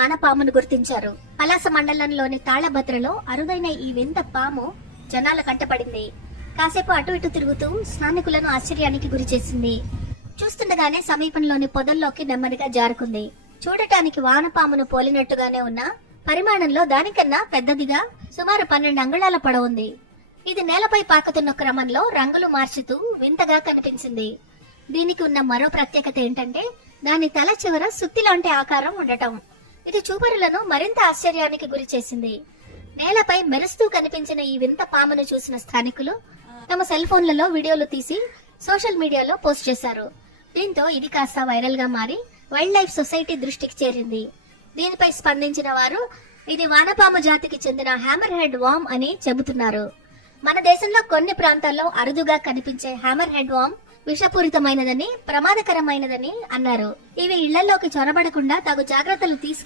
వానపామును గుర్తించారు. పలాస మండలంలోని తాళభద్రలో అరుదైన ఈ వింత పాము జనాల కంటపడింది. కాసేపు అటు ఇటు తిరుగుతూ స్థానికులను ఆశ్చర్యానికి గురిచేసింది. చూస్తుండగానే సమీపంలోని పొదల్లోకి నెమ్మదిగా జారుకుంది. చూడటానికి వానపామును పోలినట్టుగానే ఉన్న పరిమాణంలో దానికన్నా పెద్దదిగా సుమారు 12 అంగుళాల పొడవుంది. ఇది నేలపై పాకుతున్న క్రమంలో రంగులు మార్చుతూ వింతగా కనిపించింది. దీనికి ఉన్న మరో ప్రత్యేకత ఏంటంటే దాని తల చివర సుత్తి లాంటి ఆకారం ఉండటం. ఇది చూపరులను మరింత ఆశ్చర్యానికి గురి చేసింది. నేలపై మెరుస్తూ కనిపించిన ఈ వింత పామును చూసిన స్థానికులు తమ సెల్ ఫోన్లలో వీడియోలు తీసి సోషల్ మీడియాలో పోస్ట్ చేశారు. దీంతో ఇది కాస్త వైరల్ గా మారి వైల్డ్ లైఫ్ సొసైటీ దృష్టికి చేరింది. దీనిపై స్పందించిన వారు ఇది వానపాము జాతికి చెందిన హ్యామర్ హెడ్ వామ్ అని చెబుతున్నారు. మన దేశంలో కొన్ని ప్రాంతాల్లో అరుదుగా కనిపించే హ్యామర్ హెడ్ వామ్ విషపూరితమైనదని, ప్రమాదకరమైనదని అన్నారు. ఇవి ఇళ్లలోకి చొరబడకుండా తగు జాగ్రత్తలు తీసుకో